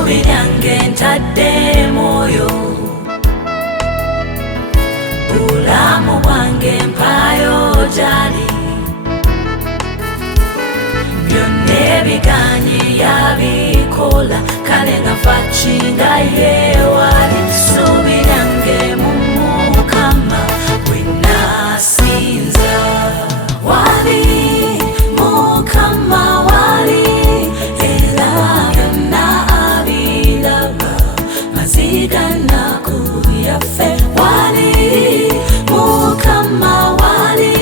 essuubi lyange ntadde mwoyo, bulamu bwange mpaayo gy'ali, byonna ebiganye yabikola, kale nga nfa kinga yeewali. Essuubi lyange mu Mukama gwe naasinza, wali Mukama wali, era byonna abiraba, maziga nnaku yaffe. Wali Mukama wali,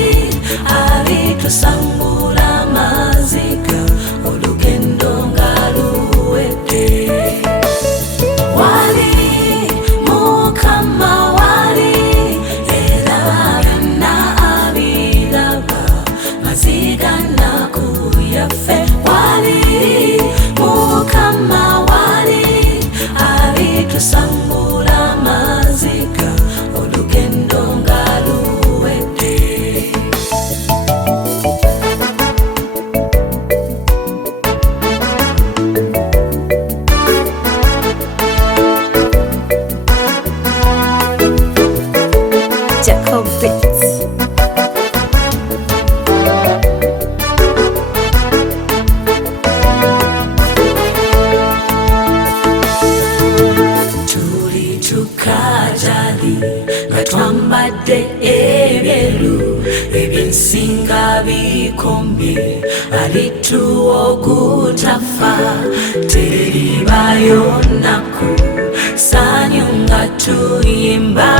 alitusangula maziga, olugendo nga luwedde. Wali Mukama wali, era byonna abiraba, maziga nnaku yaffe. Wali Mukama wali, alitusangula maziga, olugendo nga luwedde. Jacob Beats. Tukajali nga twambadde ebyeru, ebyensinga bikombye, alituwa ogutafa. Teribayo nnaku, ssanyu nga tuyimba,